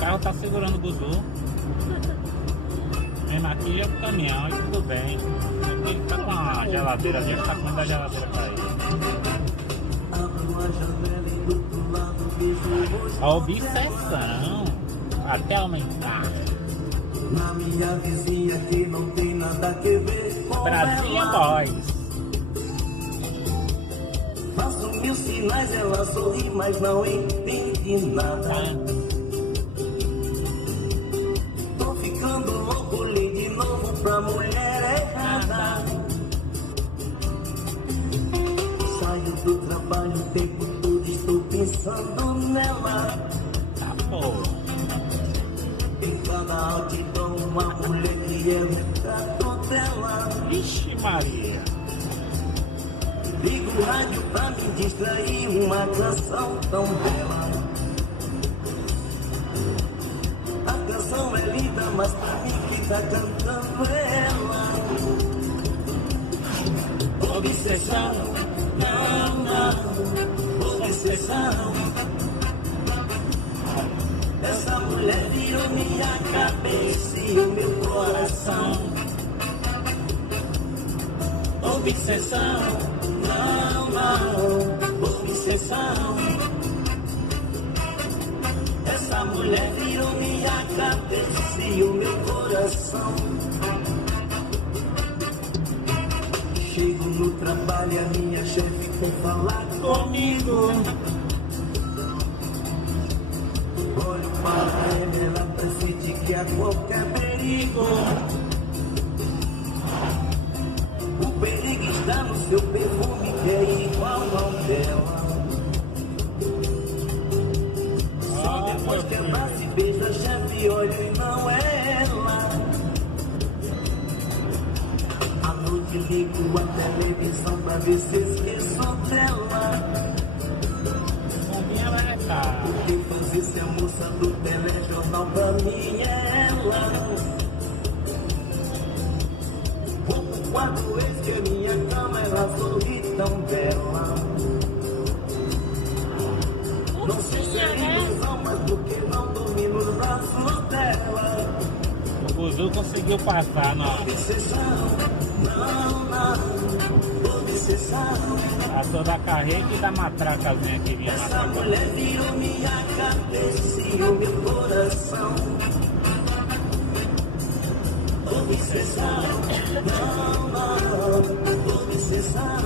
carro tá segurando o Buzu. Mesmo aqui é o caminhão e tudo bem. Ele tá com a geladeira ali, ele tá comendo a geladeira pra ele. A obsessão até aumentar. Na minha vizinha que não tem nada que ver com Brasilian ela. Boys. Faço mil sinais, ela sorri, mas não entende nada. Tô ficando louco, li de novo pra mulher errada. Saio do trabalho o tempo todo, estou pensando nela. Tá porra. Em cada altidão, uma mulher que é o retrato dela. Vixe Maria. Ligo o rádio pra me distrair, uma canção tão bela. A canção é linda, mas pra mim que tá cantando ela. Obsessão, não, não, obsessão. Essa mulher virou minha cabeça e o meu coração. Obsessão, não, não, obsessão. Essa mulher virou minha cabeça e o meu coração. Chego no trabalho e a minha chefe vem falar comigo. Olho para ela pressente que há qualquer perigo. O perigo está no seu perfume que é igual ao dela. Só depois que ela se beija, chefe, olha e não é ela. À noite ligo a televisão pra ver se esqueço dela. Porque faz isso é a moça do telejornal, pra mim é ela. Vou pro quarto, eis que a minha cama, ela sorri tão bela. Não sei se é ilusão, mas porque não dormi nos braços dela. O Buzu conseguiu passar na... Obsessão, não, não, obsessão. Passou da carreta e da matracazinha que vinha na Essa frente. mulher virou minha cabeça e o meu coração. Obsessão, não, não, obsessão.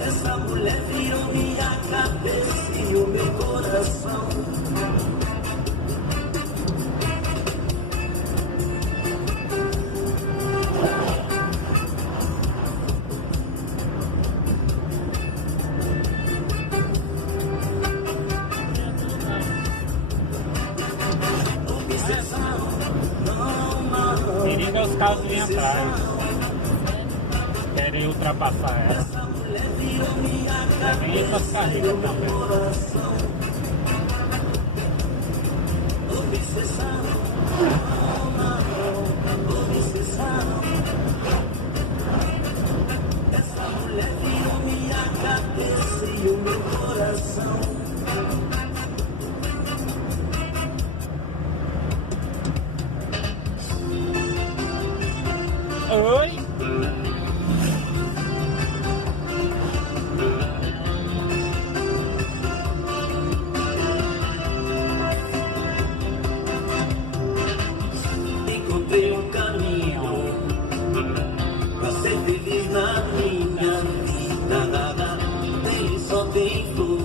Essa mulher virou minha cabeça e o meu coração. Periga os carros que vêm atrás. Querem ultrapassar ela. Também essas carregas também. Essa mulher virou minha cabeça e o meu coração. Oi? Encontrei um caminho pra ser feliz na minha vida. Ele só tem flor,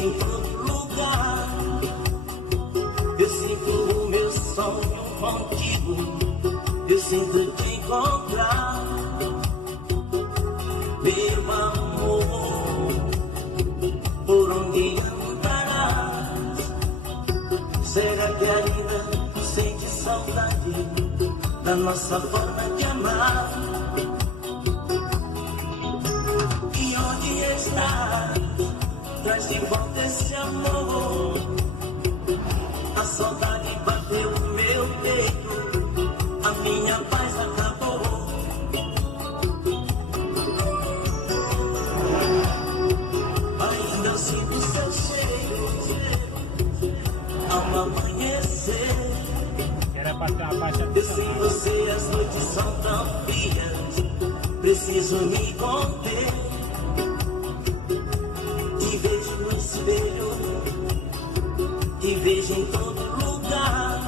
vejo em todo lugar. Eu sinto o meu sonho contigo, eu sinto te encontrar. Meu amor, por onde andarás? Será que ainda sente saudade da nossa forma de amar? E onde estás? Traz de volta esse amor. A saudade bateu no meu peito, a minha paz acabou. Ainda eu sinto seu cheiro ao amanhecer. Eu sem você as noites são tão frias, preciso me conter. Te vejo no espelho, te vejo em todo lugar.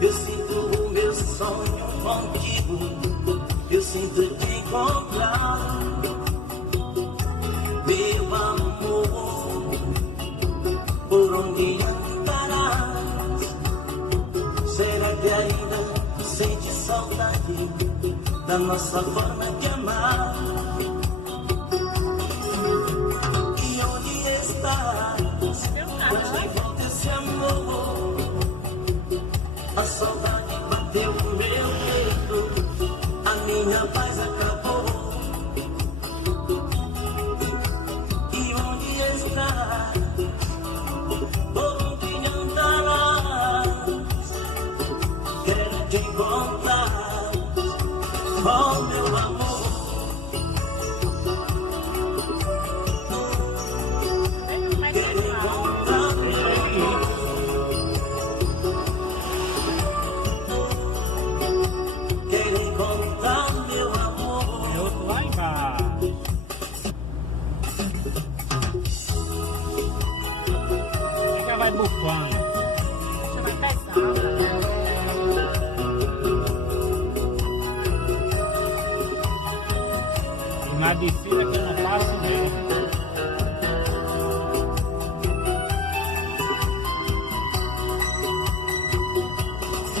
Eu sinto o meu sonho contigo, eu sinto te encontrar. Meu amor, por onde andarás? Será que ainda sente saudade da nossa forma de amar? E onde estás? Traz de volta esse amor. A saudade bateu no meu peito, a minha paz acabou. E onde estás? Por onde andarás? Quero te encontrar, oh meu amor. Quero encontrar meu amor. Quero encontrar meu amor. E outro lá embaixo. Fica vai bufando. Você vai pesar. Na descida que eu não passo mesmo.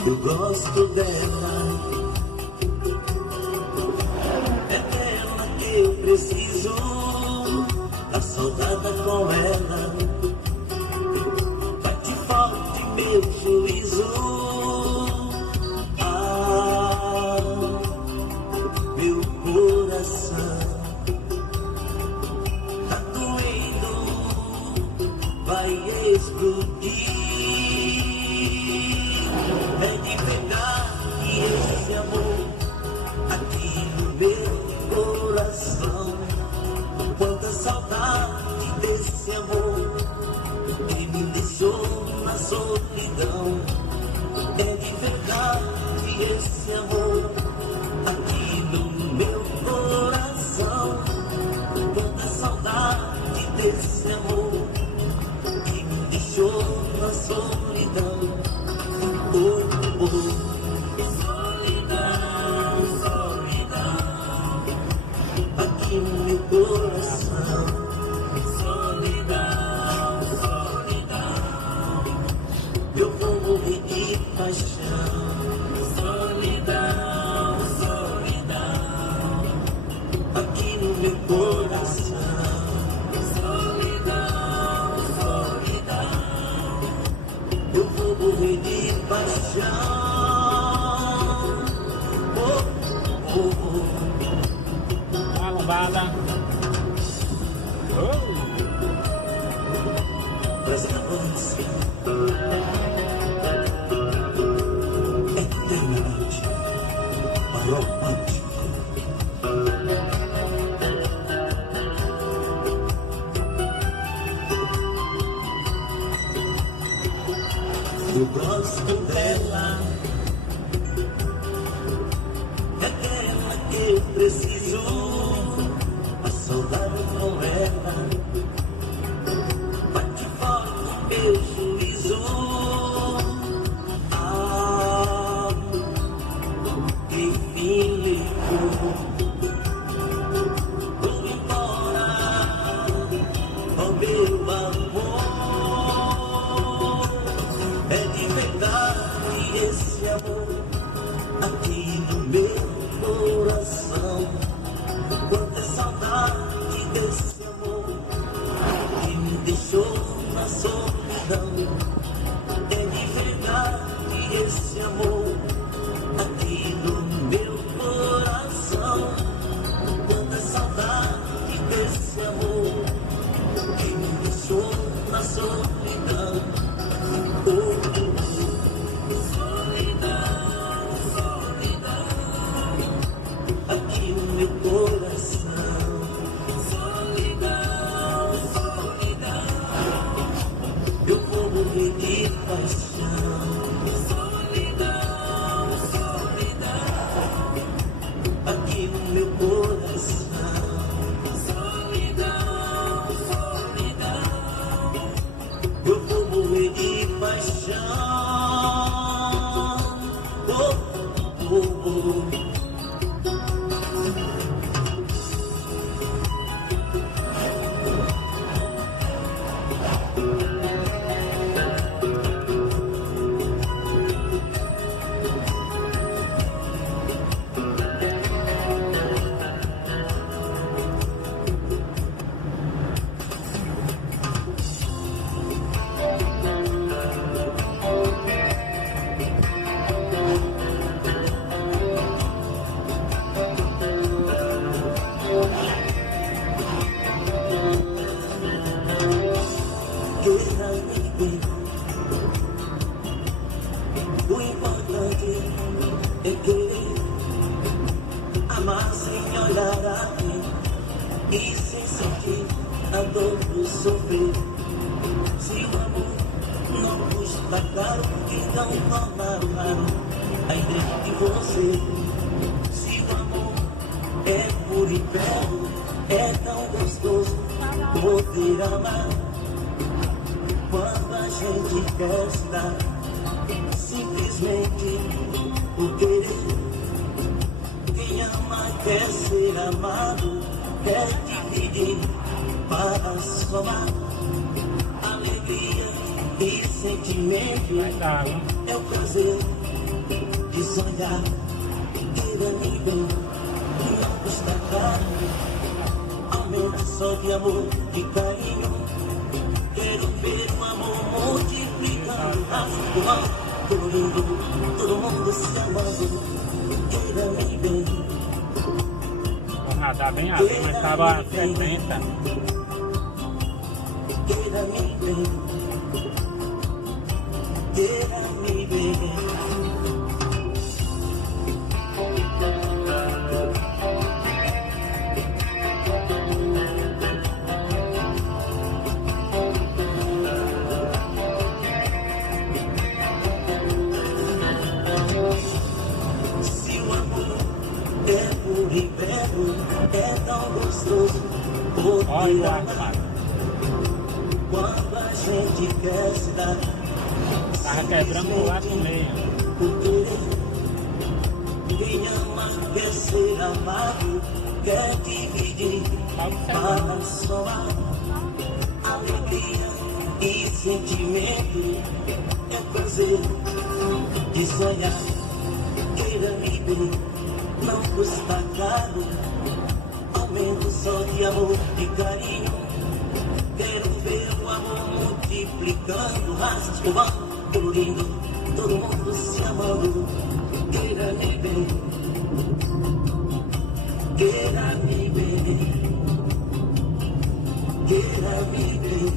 Eu gosto dela, é dela que eu preciso, a saudade com ela, bate forte meu juízo. Ah, meu coração tá doendo, vai explodir. É de verdade esse amor aqui no meu coração. Quanta saudade desse amor que me deixou na solidão. É de verdade esse amor aqui no meu coração. Quanta saudade desse amor que me deixou na solidão. Oh, oh. Solidão, solidão, aqui no meu coração. Solidão, solidão, eu vou morrer de paixão. Solidão, solidão, aqui no meu coração. Solidão, solidão, eu vou morrer de paixão. Oh, oh, oh. Uma lombada. Oh. Brasilian, eternamente romântico. Eu gosto dela, é dela que eu preciso, a saudade com ela bate forte meu juízo. Ah, que fim levou, vou embora, oh meu amor aqui no meu coração. Quanta saudade desse amor que me deixou na solidão. É de verdade esse amor aqui no meu coração. Quanta saudade desse amor que me deixou na solidão. Oh, solidão, solidão, aqui no meu coração. Solidão, solidão, eu vou morrer de paixão. Solidão, solidão, aqui no meu coração. Solidão, solidão, eu vou morrer de paixão. Oh, oh, oh. O importante é querer amar sem olhar a quem e sem sentir a dor do sofrer. Se o amor não custa caro, então torna raro aí dentro de você. Se o amor é puro e belo, é tão gostoso poder amar. Quando a gente quer estar simplesmente por querer. Quem ama quer ser amado, quer dividir para somar. Alegria e sentimento é o prazer de sonhar. Queira-me bem, não custa caro, aumenta só de amor e carinho. Quero ver o amor multiplicando, rasgando, colorindo, todo mundo se amando. Queira-me bem. Ah, tá bem assim, mas tava 70. Queira-me bem. Queira-me bem. É tão gostoso poder amar. Quando a gente quer se dar, Tava quebrando lá no meio. por querer. Quem ama quer ser amado, quer dividir para somar. Alegria e sentimento é prazer de sonhar. Queira-me bem, não custa caro, aumento só de amor e carinho. Quero ver o amor multiplicando, rasgando, colorindo, todo mundo se amando. Queira-me bem, queira-me bem, queira-me bem,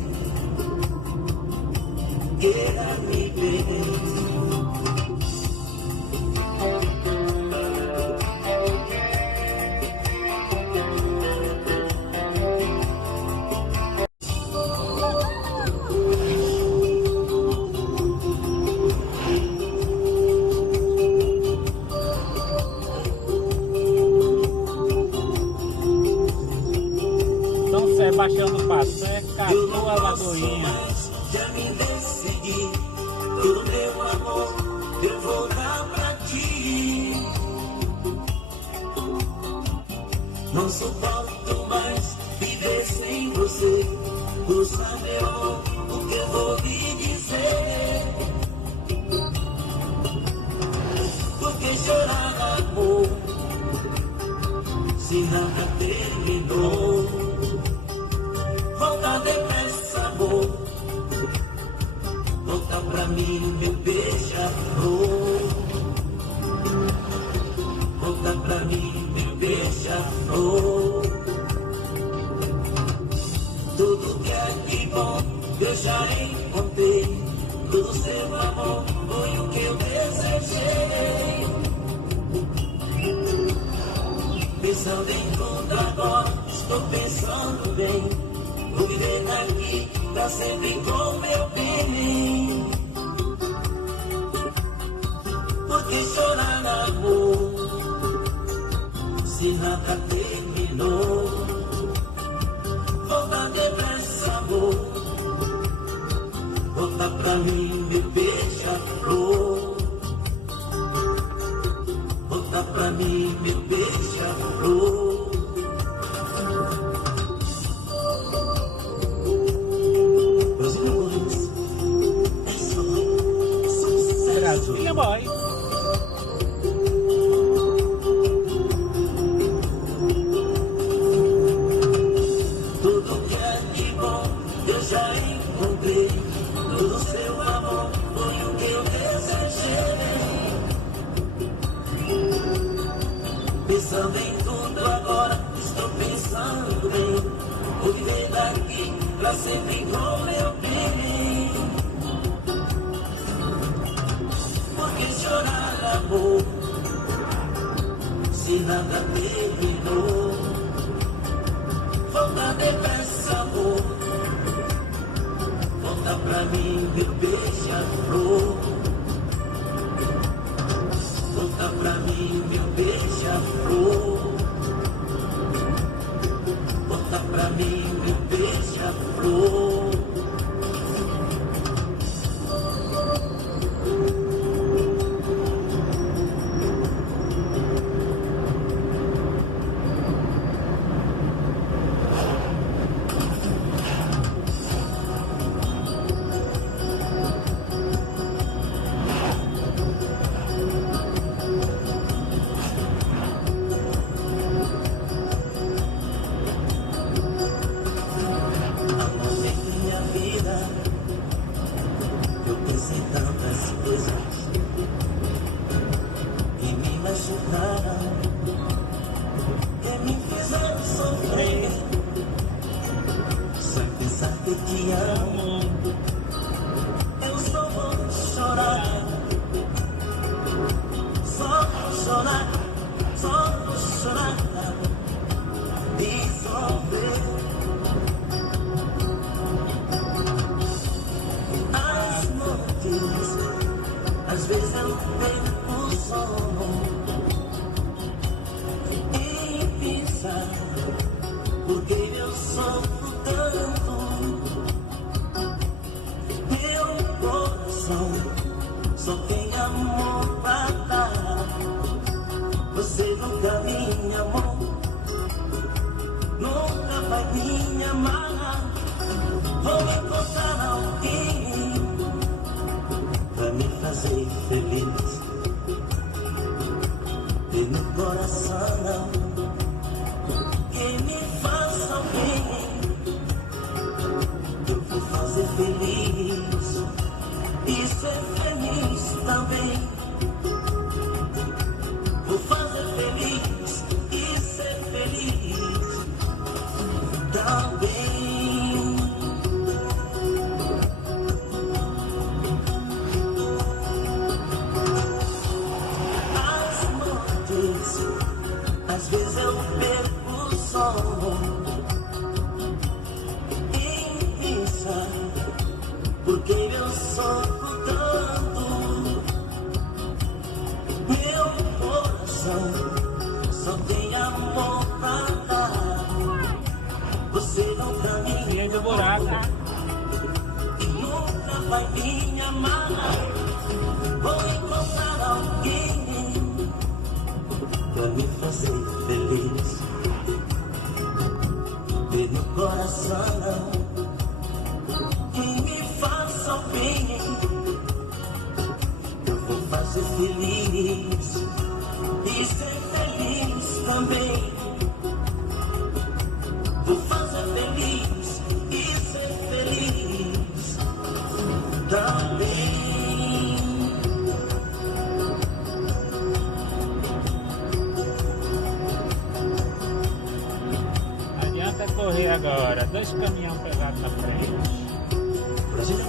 queira-me bem. Baixando o Passé, Catu, a Lagoinha. Já me decidi que o meu amor eu vou dar pra ti. Não suporto mais viver sem você. Tu sabe o que eu vou lhe dizer. pra mim, meu beija-flor. Volta pra mim, meu beija-flor. Tudo que é de bom eu já encontrei. Todo seu amor foi o que eu desejei. Pensando em tudo agora, estou pensando bem. Vou viver daqui pra sempre com meu bem. Por que chorar, amor, se nada terminou? Volta depressa, amor. Volta pra mim, meu beija-flor. Volta pra mim, meu beija-flor. Brasília, boy. Tudo que é de bom eu já encontrei. Todo seu amor foi o que eu desejei. Pensando em tudo agora, estou pensando bem. Vou viver daqui pra sempre com meu bem. Por que chorar, amor, se nada terminou? Volta depressa, amor. Volta pra mim, meu beija-flor. Volta pra mim, meu beija-flor. Volta pra mim, meu beija-flor. Eu pensei tantas coisas que me machucaram, que me fizeram sofrer. Só pensar que te amo, eu só vou chorar. Só vou chorar, só vou chorar e sofrer. Às vezes eu perco o sono e pensar porque eu sofro tanto. Meu coração só tem amor pra dar. Você nunca me amou, nunca vai me amar. Vou encontrar alguém pra me fazer feliz. E no coração que me faça bem. Eu vou fazer feliz e ser feliz também. Vou fazer feliz e ser feliz também. Às vezes eu perco o sono em pensar porque eu sofro tanto. Meu coração só tem amor pra dar. Você nunca me amou e nunca vai me amar. Vou encontrar alguém pra me fazer feliz. E no coração que me faça bem. Eu vou fazer feliz e ser feliz também. Vou fazer feliz e ser feliz também. agora, 2 caminhões pesados na frente. Brasilian.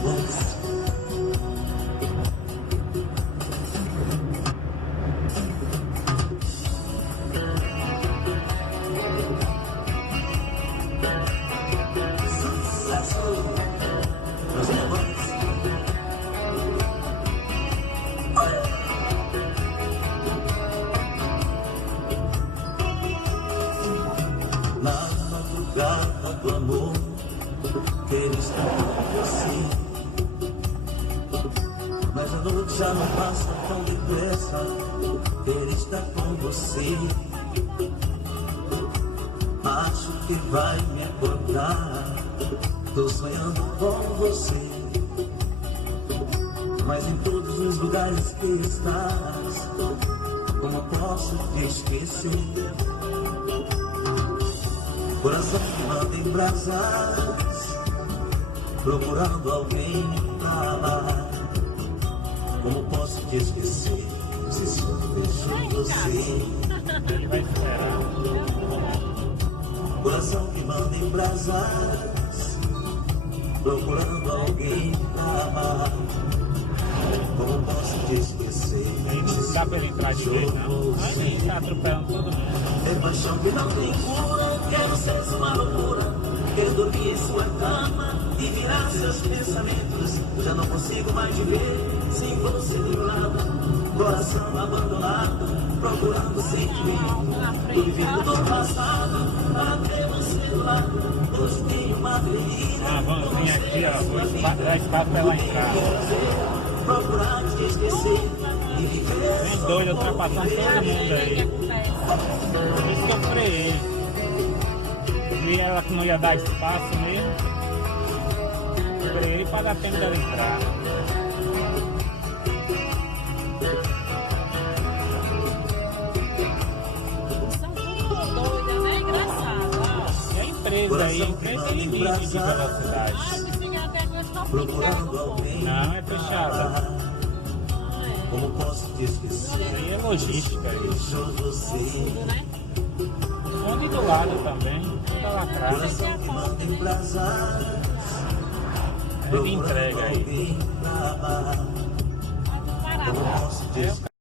Na madrugada do amor, quero estar com você. Mas a noite já não passa tão depressa. Quero estar com você. Acho que vai me acordar. Tô sonhando com você. Mas em todos os lugares que estás, como posso te esquecer? Coração que manda em brasas, procurando alguém pra amar. Como posso te esquecer se só vejo você? Ele vai esperar. Coração que manda em brasas, procurando alguém pra amar. Como posso te esquecer? Não dá pra ele entrar de vez, não. Mas ele tá atropelando todo mundo. É paixão que não tem cura, quero ser sua loucura. Quero dormir em sua cama e virar seus pensamentos. Já não consigo mais viver sem você do meu lado. Coração abandonado, procurando sentimento. Tô vivendo do passado, até você do lado. Hoje tenho uma ferida. Ah, vamos vir aqui, ó. Vou dar espaço pra ela entrar. Procurar te esquecer e viver. Vem doido, ultrapassando todo mundo aí. Por isso que eu freiei. Vi ela que não ia dar espaço mesmo. Freiei pra dar tempo dela entrar. São tudo doida, né? Engraçado, ó. E a empresa aí, a empresa tem limite de velocidade. Ah, de ficar até agora só Procurando alguém. Não, é fechada. Como posso te esquecer? Isso aí é logística aí. Deixo você. né? Onde do lado também, tá lacrado. Coração que manda em brasas, É de entrega aí. alguém pra amar. Tá parado. Como posso te esquecer?